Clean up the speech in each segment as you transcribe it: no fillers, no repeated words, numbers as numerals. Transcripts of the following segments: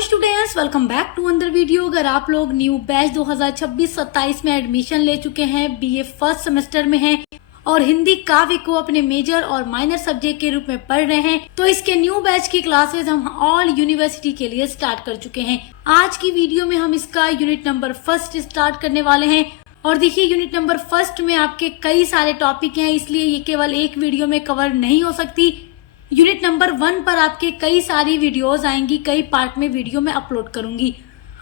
Hello students, welcome back to another video. अगर आप लोग न्यू बैच 2026-27 में एडमिशन ले चुके हैं, बीए फर्स्ट सेमेस्टर में हैं और हिंदी काव्य को अपने मेजर और माइनर सब्जेक्ट के रूप में पढ़ रहे हैं, तो इसके न्यू बैच की क्लासेस हम ऑल यूनिवर्सिटी के लिए स्टार्ट कर चुके हैं। आज की वीडियो में हम इसका यूनिट नंबर फर्स्ट स्टार्ट करने वाले हैं। और देखिए, यूनिट नंबर फर्स्ट में आपके कई सारे टॉपिक हैं, इसलिए ये केवल एक वीडियो में कवर नहीं हो सकती। यूनिट नंबर 1 पर आपके कई सारी वीडियोस आएंगी, कई पार्ट में वीडियो में अपलोड करूंगी।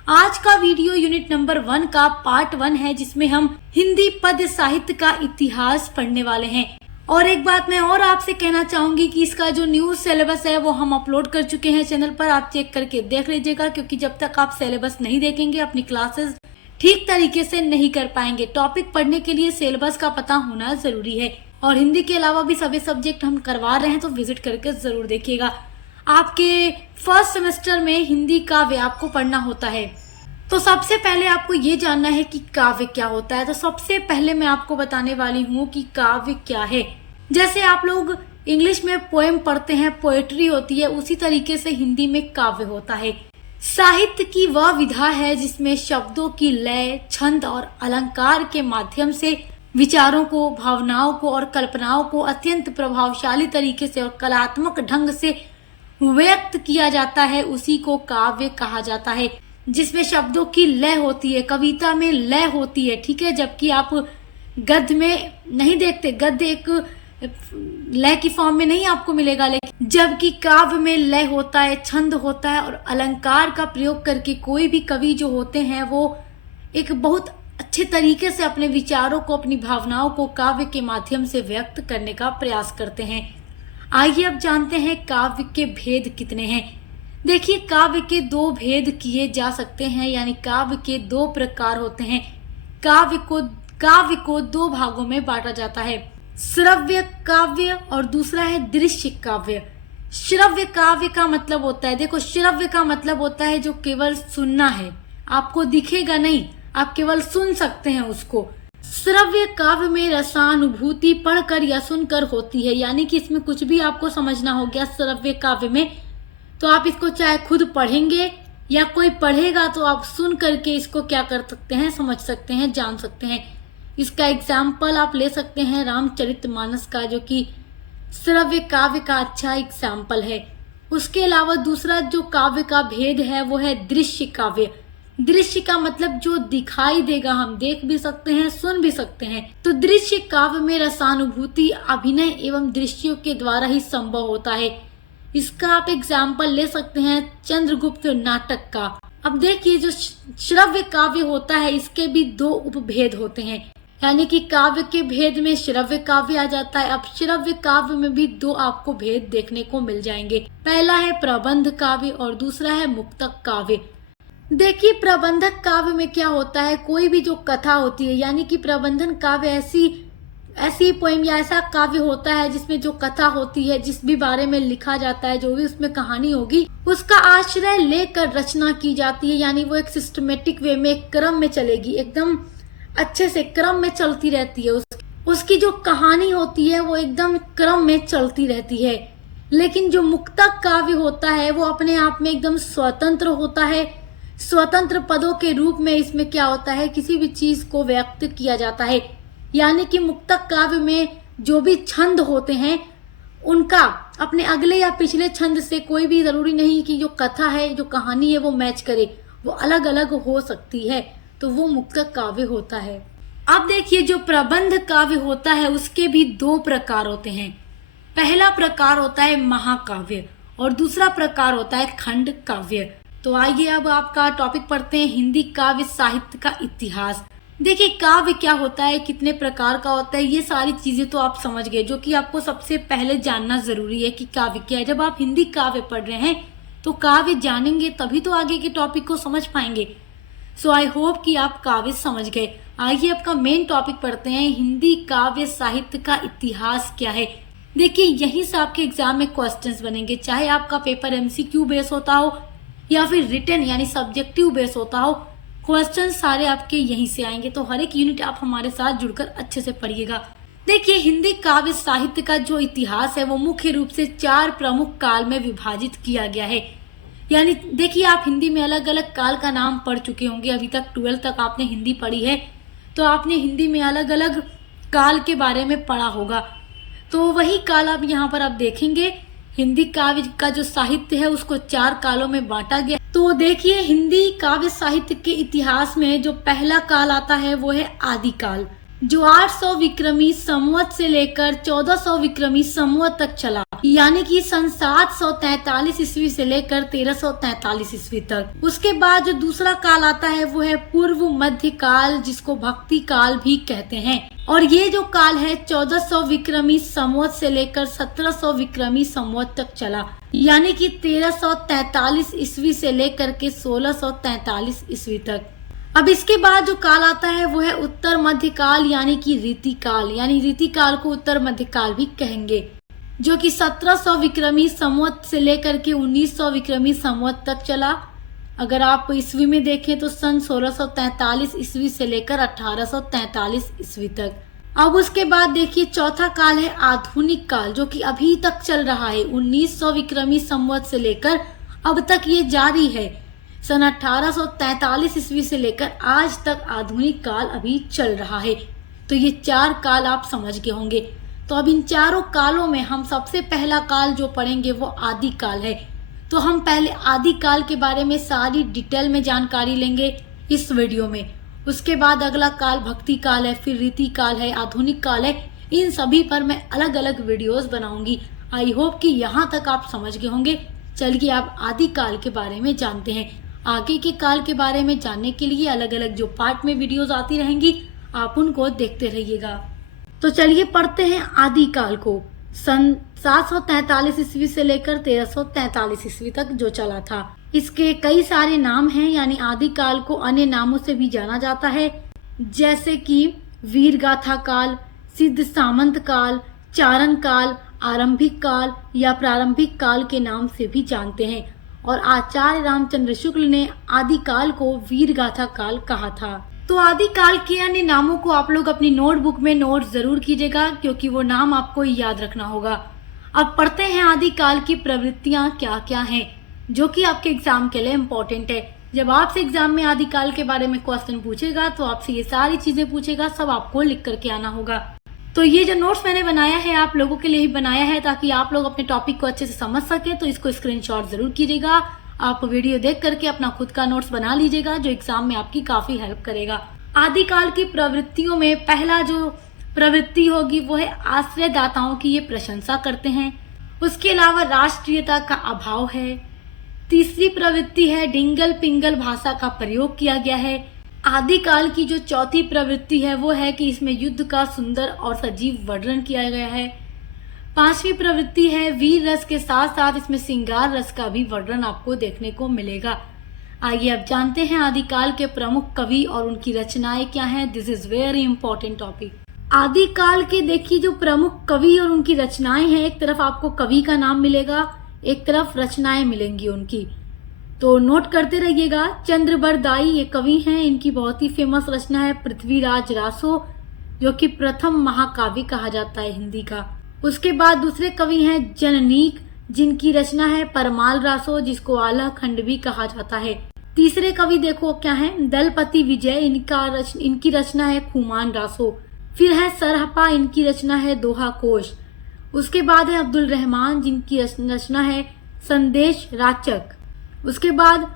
आज का वीडियो यूनिट नंबर 1 का पार्ट 1 है, जिसमें हम हिंदी पद्य साहित्य का इतिहास पढ़ने वाले हैं। और एक बात मैं और आपसे कहना चाहूंगी कि इसका जो न्यू सिलेबस है वो हम अपलोड कर चुके हैं चैनल पर, आप चेक करके देख लीजिएगा, क्योंकि जब तक आप सिलेबस नहीं देखेंगे अपनी क्लासेस ठीक तरीके से नहीं कर पाएंगे। टॉपिक पढ़ने के लिए सिलेबस का पता होना जरूरी है, और हिंदी के अलावा भी सभी सब्जेक्ट हम करवा रहे हैं, तो विजिट करके जरूर देखिएगा। आपके फर्स्ट सेमेस्टर में हिंदी काव्य आपको पढ़ना होता है, तो सबसे पहले आपको ये जानना है कि काव्य क्या होता है। तो सबसे पहले मैं आपको बताने वाली हूँ कि काव्य क्या है। जैसे आप लोग इंग्लिश में पोएम पढ़ते हैं, पोएट्री होती है, उसी तरीके से हिंदी में काव्य होता है। साहित्य की वह विधा है जिसमें शब्दों की लय, छंद और अलंकार के माध्यम से विचारों को, भावनाओं को और कल्पनाओं को अत्यंत प्रभावशाली तरीके से और कलात्मक ढंग से व्यक्त किया जाता है, उसी को काव्य कहा जाता है। जिसमें शब्दों की लय होती है, कविता में लय होती है, ठीक है, जबकि आप गद्य में नहीं देखते। गद्य एक लय की फॉर्म में नहीं आपको मिलेगा, लेकिन जबकि काव्य में लय होता है, छंद होता है और अलंकार का प्रयोग करके कोई भी कवि जो होते हैं वो एक बहुत अच्छे तरीके से अपने विचारों को, अपनी भावनाओं को काव्य के माध्यम से व्यक्त करने का प्रयास करते हैं। आइए अब जानते हैं काव्य के भेद कितने हैं। देखिए, काव्य के 2 भेद किए जा सकते हैं, यानी काव्य के 2 प्रकार होते हैं। काव्य को 2 भागों में बांटा जाता है, श्रव्य काव्य और दूसरा है दृश्य काव्य। श्रव्य काव्य का मतलब होता है, देखो, श्रव्य का मतलब होता है जो केवल सुनना है, आपको दिखेगा नहीं, आप केवल सुन सकते हैं उसको। श्रव्य काव्य में रसानुभूति पढ़कर या सुनकर होती है, यानी कि इसमें कुछ भी आपको समझना हो गया श्रव्य काव्य में, तो आप इसको चाहे खुद पढ़ेंगे या कोई पढ़ेगा तो आप सुन करके इसको क्या कर सकते हैं, समझ सकते हैं, जान सकते हैं। इसका एग्जाम्पल आप ले सकते हैं रामचरितमानस का, जो कि श्रव्य काव्य का अच्छा एग्जाम्पल है। उसके अलावा दूसरा जो काव्य का भेद है वो है दृश्य काव्य। दृश्य का मतलब जो दिखाई देगा, हम देख भी सकते हैं, सुन भी सकते हैं। तो दृश्य काव्य में रसानुभूति अभिनय एवं दृश्यों के द्वारा ही संभव होता है। इसका आप एग्जाम्पल ले सकते हैं चंद्रगुप्त नाटक का। अब देखिए, जो श्रव्य काव्य होता है इसके भी 2 उपभेद होते हैं, यानी कि काव्य के भेद में श्रव्य काव्य आ जाता है। अब श्रव्य काव्य में भी 2 आपको भेद देखने को मिल जाएंगे। पहला है प्रबंध काव्य और दूसरा है मुक्तक काव्य। देखिए, प्रबंधक काव्य में क्या होता है, कोई भी जो कथा होती है, यानी कि प्रबंधन काव्य ऐसी पोएम या ऐसा काव्य होता है जिसमें जो कथा होती है, जिस भी बारे में लिखा जाता है, जो भी उसमें कहानी होगी, उसका आश्रय लेकर रचना की जाती है। यानी वो एक सिस्टमेटिक वे में, एक क्रम में चलेगी, एकदम अच्छे से क्रम में चलती रहती है। उसकी जो कहानी होती है वो एकदम क्रम में चलती रहती है। लेकिन जो मुक्तक काव्य होता है वो अपने आप में एकदम स्वतंत्र होता है। स्वतंत्र पदों के रूप में इसमें क्या होता है, किसी भी चीज को व्यक्त किया जाता है। यानी कि मुक्तक काव्य में जो भी छंद होते हैं उनका अपने अगले या पिछले छंद से कोई भी जरूरी नहीं कि जो कथा है, जो कहानी है वो मैच करे, वो अलग अलग हो सकती है, तो वो मुक्तक काव्य होता है। अब देखिए, जो प्रबंध काव्य होता है उसके भी 2 प्रकार होते हैं। पहला प्रकार होता है महाकाव्य और दूसरा प्रकार होता है खंड काव्य। तो आइए अब आपका टॉपिक पढ़ते हैं, हिंदी काव्य साहित्य का इतिहास। देखिए, काव्य क्या होता है, कितने प्रकार का होता है, ये सारी चीजें तो आप समझ गए, जो कि आपको सबसे पहले जानना जरूरी है कि काव्य क्या है। जब आप हिंदी काव्य पढ़ रहे हैं तो काव्य जानेंगे तभी तो आगे के टॉपिक को समझ पाएंगे। सो आई होप कि आप काव्य समझ गए। आइए आपका मेन टॉपिक पढ़ते हैं, हिंदी काव्य साहित्य का इतिहास क्या है। देखिए, यहीं से आपके एग्जाम में क्वेश्चंस बनेंगे, चाहे आपका पेपर एमसीक्यू बेस होता हो या फिर रिटन यानी सब्जेक्टिव बेस होता हो, क्वेश्चन सारे आपके यहीं से आएंगे। तो हर एक यूनिट आप हमारे साथ जुड़कर अच्छे से पढ़िएगा। देखिए, हिंदी काव्य साहित्य का जो इतिहास है वो मुख्य रूप से 4 प्रमुख काल में विभाजित किया गया है। यानी देखिए, आप हिंदी में अलग अलग काल का नाम पढ़ चुके होंगे, अभी तक 12th तक आपने हिंदी पढ़ी है, तो आपने हिंदी में अलग अलग काल के बारे में पढ़ा होगा। तो वही काल अब यहाँ पर आप देखेंगे। हिंदी काव्य का जो साहित्य है उसको 4 कालों में बांटा गया। तो देखिए, हिंदी काव्य साहित्य के इतिहास में जो पहला काल आता है वो है आदिकाल, जो 800 विक्रमी संवत से लेकर 1400 विक्रमी संवत तक चला, यानी कि सन 743 ईस्वी से लेकर 1343 ईस्वी तक। उसके बाद जो दूसरा काल आता है वो है पूर्व मध्य काल, जिसको भक्ति काल भी कहते हैं। और ये जो काल है 1400 विक्रमी संवत से लेकर 1700 विक्रमी संवत तक चला, यानी कि 1343 ईस्वी से लेकर के 1643 ईस्वी तक। अब इसके बाद जो काल आता है वो है उत्तर मध्य काल, यानी कि रीति काल, यानी रीति काल को उत्तर मध्य काल भी कहेंगे, जो कि 1700 विक्रमी संवत से लेकर के 1900 विक्रमी संवत तक चला। अगर आप ईस्वी में देखें तो सन 1643 ईस्वी से लेकर 1843 ईस्वी तक। अब उसके बाद देखिए, चौथा काल है आधुनिक काल, जो कि अभी तक चल रहा है। 1900 विक्रमी संवत से लेकर अब तक ये जारी है। सन 1843 ईस्वी से लेकर आज तक आधुनिक काल अभी चल रहा है। तो ये 4 काल आप समझ गए होंगे। तो अब इन चारों कालों में हम सबसे पहला काल जो पढ़ेंगे वो आदि काल है। तो हम पहले आदि काल के बारे में सारी डिटेल में जानकारी लेंगे इस वीडियो में। उसके बाद अगला काल भक्ति काल है, फिर रीति काल है, आधुनिक काल है। इन सभी पर मैं अलग अलग वीडियोस बनाऊंगी। आई होप कि यहाँ तक आप समझ गए होंगे। चलिए आप आदि काल के बारे में जानते हैं। आगे के काल के बारे में जानने के लिए अलग अलग जो पार्ट में वीडियोस आती रहेंगी, आप उनको देखते रहिएगा। तो चलिए पढ़ते हैं आदि काल को। सन 743 ईस्वी से लेकर 1343 ईस्वी तक जो चला था। इसके कई सारे नाम हैं, यानी आदि काल को अन्य नामों से भी जाना जाता है, जैसे कि वीर गाथा काल, सिद्ध सामंत काल, चारण काल, आरंभिक काल या प्रारंभिक काल के नाम से भी जानते हैं। और आचार्य रामचंद्र शुक्ल ने आदि काल को वीर गाथा काल कहा था। तो आदि काल के अन्य नामों को आप लोग अपनी नोटबुक में नोट जरूर कीजिएगा, क्योंकि वो नाम आपको याद रखना होगा। अब पढ़ते हैं आदि काल की प्रवृत्तियां क्या क्या हैं, जो कि आपके एग्जाम के लिए इम्पोर्टेंट है। जब आपसे एग्जाम में आदि काल के बारे में क्वेश्चन पूछेगा तो आपसे ये सारी चीजें पूछेगा, सब आपको लिख करके आना होगा। तो ये जो नोट्स मैंने बनाया है आप लोगों के लिए ही बनाया है, ताकि आप लोग अपने टॉपिक को अच्छे से समझ सके। तो इसको स्क्रीनशॉट जरूर कीजिएगा। आप वीडियो देख करके अपना खुद का नोट्स बना लीजिएगा, जो एग्जाम में आपकी काफी हेल्प करेगा। आदिकाल की प्रवृत्तियों में पहला जो प्रवृत्ति होगी वो है आश्रयदाताओं की ये प्रशंसा करते हैं। उसके अलावा राष्ट्रीयता का अभाव है। तीसरी प्रवृत्ति है डिंगल पिंगल भाषा का प्रयोग किया गया है। आदिकाल की जो चौथी प्रवृत्ति है वो है कि इसमें युद्ध का सुंदर और सजीव वर्णन किया गया है। पांचवी प्रवृत्ति है वीर रस के साथ साथ इसमें श्रृंगार रस का भी वर्णन आपको देखने को मिलेगा। आइए अब जानते हैं आदिकाल के प्रमुख कवि और उनकी रचनाएं क्या हैं। This is very important topic. आदिकाल के देखिए जो प्रमुख कवि और उनकी रचनाएं हैं, एक तरफ आपको कवि का नाम मिलेगा, एक तरफ रचनाएं मिलेंगी उनकी, तो नोट करते रहिएगा। चंद्रबरदाई ये कवि हैं, इनकी बहुत ही फेमस रचना है पृथ्वीराज रासो, जो कि प्रथम महाकाव्य कहा जाता है हिंदी का। उसके बाद दूसरे कवि हैं जननीक, जिनकी रचना है परमाल रासो, जिसको आला खंड भी कहा जाता है। तीसरे कवि देखो क्या है, दलपति विजय, इनकी रचना है खुमान रासो। फिर है सरहपा, इनकी रचना है दोहा कोश। उसके बाद है अब्दुल रहमान, जिनकी रचना है संदेश राचक। उसके बाद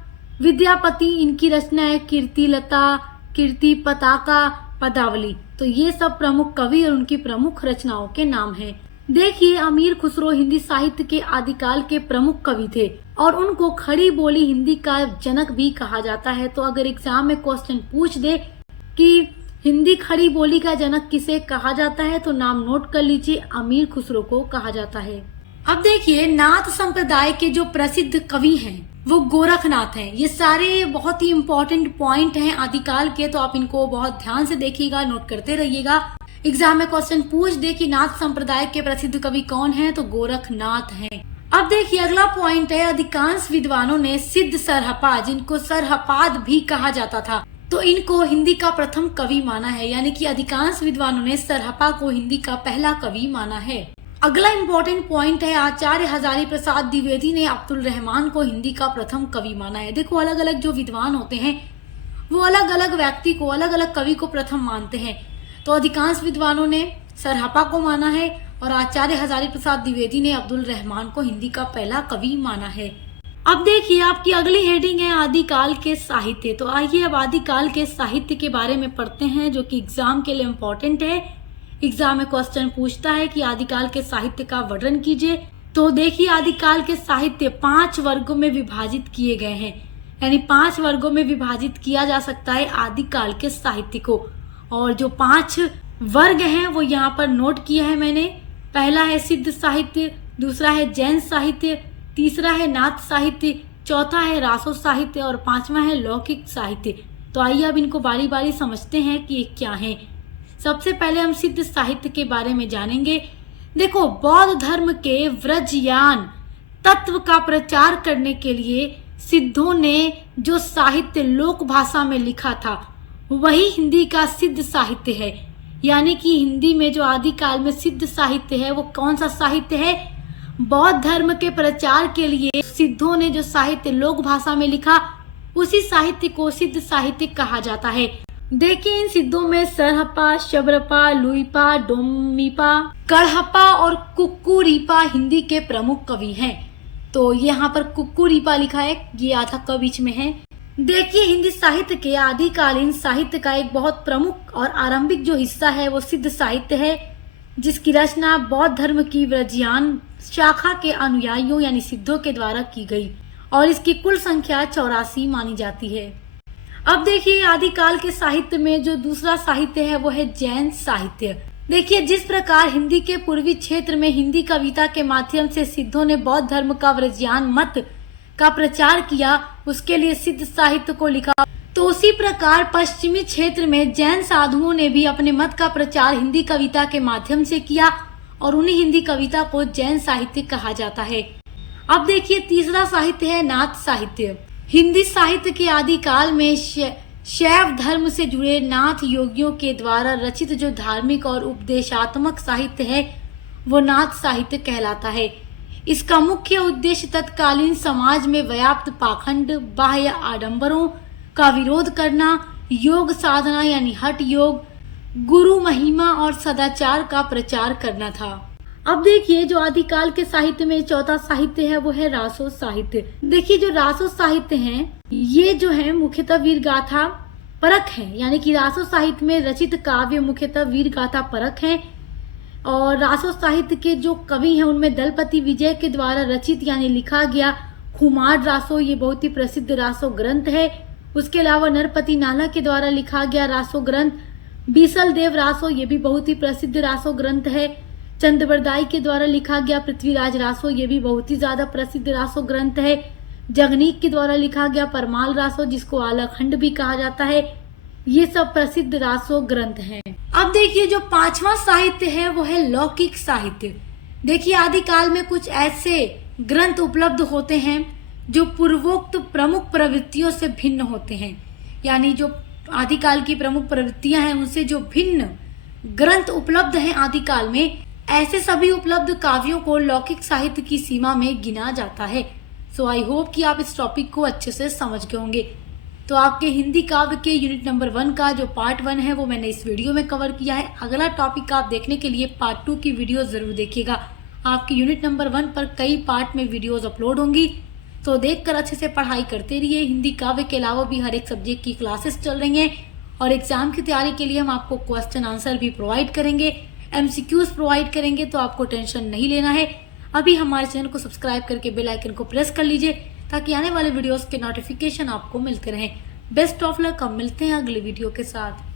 विद्यापति, इनकी रचना है कीर्ति लता, कीर्ति पताका, पदावली। तो ये सब प्रमुख कवि और उनकी प्रमुख रचनाओं के नाम हैं। देखिए अमीर खुसरो हिंदी साहित्य के आदिकाल के प्रमुख कवि थे और उनको खड़ी बोली हिंदी का जनक भी कहा जाता है। तो अगर एग्जाम में क्वेश्चन पूछ दे कि हिंदी खड़ी बोली का जनक किसे कहा जाता है, तो नाम नोट कर लीजिए, अमीर खुसरो को कहा जाता है। अब देखिए नाथ संप्रदाय के जो प्रसिद्ध कवि हैं वो गोरखनाथ हैं। ये सारे बहुत ही इम्पोर्टेंट पॉइंट हैं आदिकाल के, तो आप इनको बहुत ध्यान से देखिएगा, नोट करते रहिएगा। एग्जाम में क्वेश्चन पूछ दे कि नाथ संप्रदाय के प्रसिद्ध कवि कौन हैं, तो गोरखनाथ हैं। अब देखिए अगला पॉइंट है अधिकांश विद्वानों ने सिद्ध सरहपा, जिनको सरहपाद भी कहा जाता था, तो इनको हिंदी का प्रथम कवि माना है। यानी कि अधिकांश विद्वानों ने सरहपा को हिंदी का पहला कवि माना है। अगला इम्पोर्टेंट पॉइंट है, आचार्य हजारी प्रसाद द्विवेदी ने अब्दुल रहमान को हिंदी का प्रथम कवि माना है। देखो, अलग अलग जो विद्वान होते हैं वो अलग अलग व्यक्ति को, अलग अलग कवि को प्रथम मानते हैं। तो अधिकांश विद्वानों ने सरहपा को माना है और आचार्य हजारी प्रसाद द्विवेदी ने अब्दुल रहमान को हिंदी का पहला कवि माना है। अब देखिए, आपकी अगली हेडिंग है आदिकाल के साहित्य। तो आइए अब आदिकाल के साहित्य के बारे में पढ़ते हैं, जो कि एग्जाम के लिए इम्पोर्टेंट है। एग्जाम में क्वेश्चन पूछता है कि आदिकाल के साहित्य का वर्णन कीजिए। तो देखिए, आदिकाल के साहित्य 5 वर्गों में विभाजित किए गए हैं, यानी 5 वर्गों में विभाजित किया जा सकता है आदिकाल के साहित्य को। और जो 5 वर्ग हैं वो यहाँ पर नोट किया है मैंने। पहला है सिद्ध साहित्य, दूसरा है जैन साहित्य, तीसरा है नाथ साहित्य, चौथा है रासो साहित्य और 5वां है लौकिक साहित्य। तो आइए अब इनको बारी बारी समझते हैं कि ये क्या है। सबसे पहले हम सिद्ध साहित्य के बारे में जानेंगे। देखो, बौद्ध धर्म के व्रजयान तत्व का प्रचार करने के लिए सिद्धों ने जो साहित्य लोक भाषा में लिखा था वही हिंदी का सिद्ध साहित्य है। यानी कि हिंदी में जो आदिकाल में सिद्ध साहित्य है वो कौन सा साहित्य है? बौद्ध धर्म के प्रचार के लिए सिद्धों ने जो साहित्य लोक भाषा में लिखा उसी साहित्य को सिद्ध साहित्य कहा जाता है। देखिए, इन सिद्धों में सरहपा, शबरपा, लुइपा, डोमिपा, कड़हपा और कुक्कुरीपा हिंदी के प्रमुख कवि हैं। तो यहाँ पर कुक्कुरीपा लिखा है, ये आधा क बीच में है। देखिए, हिंदी साहित्य के आदिकालीन साहित्य का एक बहुत प्रमुख और आरंभिक जो हिस्सा है वो सिद्ध साहित्य है, जिसकी रचना बौद्ध धर्म की व्रजयान शाखा के अनुयायियों यानी सिद्धों के द्वारा की गई और इसकी कुल संख्या 84 मानी जाती है। अब देखिए, आदिकाल के साहित्य में जो दूसरा साहित्य है वो है जैन साहित्य। देखिए, जिस प्रकार हिंदी के पूर्वी क्षेत्र में हिंदी कविता के माध्यम से सिद्धों ने बौद्ध धर्म का व्रजयान मत का प्रचार किया, उसके लिए सिद्ध साहित्य को लिखा, तो उसी प्रकार पश्चिमी क्षेत्र में जैन साधुओं ने भी अपने मत का प्रचार हिंदी कविता के माध्यम से किया और उन्हीं हिंदी कविता को जैन साहित्य कहा जाता है। अब देखिए, तीसरा साहित्य है नाथ साहित्य। हिंदी साहित्य के आदिकाल में शैव धर्म से जुड़े नाथ योगियों के द्वारा रचित जो धार्मिक और उपदेशात्मक साहित्य है वो नाथ साहित्य कहलाता है। इसका मुख्य उद्देश्य तत्कालीन समाज में व्याप्त पाखंड, बाह्य आडंबरों का विरोध करना, योग साधना यानी हठ योग, गुरु महिमा और सदाचार का प्रचार करना था। अब देखिए, जो आदिकाल के साहित्य में चौथा साहित्य है वो है रासो साहित्य। देखिए, जो रासो साहित्य हैं ये जो है मुख्यतः वीर गाथा परक है, यानी कि रासो साहित्य में रचित काव्य मुख्यतः वीर गाथा परक है। और रासो साहित्य के जो कवि हैं उनमें दलपति विजय के द्वारा रचित यानी लिखा गया खुमार रासो, ये बहुत ही प्रसिद्ध रासो ग्रंथ है। उसके अलावा नरपति नाला के द्वारा लिखा गया रासो ग्रंथ बीसल देव रासो, ये भी बहुत ही प्रसिद्ध रासो ग्रंथ है। चंद्रबरदाई के द्वारा लिखा गया पृथ्वीराज रासो, ये भी बहुत ही ज्यादा प्रसिद्ध रासो ग्रंथ है। जगनीक के द्वारा लिखा गया परमाल रासो, जिसको आलाखंड भी कहा जाता है, ये सब प्रसिद्ध रासो ग्रंथ हैं। अब देखिए, जो 5वां साहित्य है वो है लौकिक साहित्य। देखिए, आदिकाल में कुछ ऐसे ग्रंथ उपलब्ध होते हैं जो पूर्वोक्त प्रमुख प्रवृत्तियों से भिन्न होते हैं, यानी जो आदिकाल की प्रमुख प्रवृत्तियां हैं उनसे जो भिन्न ग्रंथ उपलब्ध हैं आदिकाल में, ऐसे सभी उपलब्ध काव्यों को लौकिक साहित्य की सीमा में गिना जाता है। सो आई होप कि आप इस टॉपिक को अच्छे से समझ गए होंगे। तो आपके हिंदी काव्य के यूनिट नंबर 1 का जो पार्ट 1 है वो मैंने इस वीडियो में कवर किया है। अगला टॉपिक आप देखने के लिए पार्ट 2 की वीडियो जरूर देखिएगा। आपके यूनिट नंबर 1 पर कई पार्ट में वीडियोज अपलोड होंगी, तो देखकर अच्छे से पढ़ाई करते रहिए। हिंदी काव्य के अलावा भी हर एक सब्जेक्ट की क्लासेस चल रही हैं और एग्जाम की तैयारी के लिए हम आपको क्वेश्चन आंसर भी प्रोवाइड करेंगे, MCQs प्रोवाइड करेंगे, तो आपको टेंशन नहीं लेना है। अभी हमारे चैनल को सब्सक्राइब करके बेल आइकन को प्रेस कर लीजिए ताकि आने वाले वीडियोस के नोटिफिकेशन आपको मिलते रहें। बेस्ट ऑफ लक, हम मिलते हैं अगले वीडियो के साथ।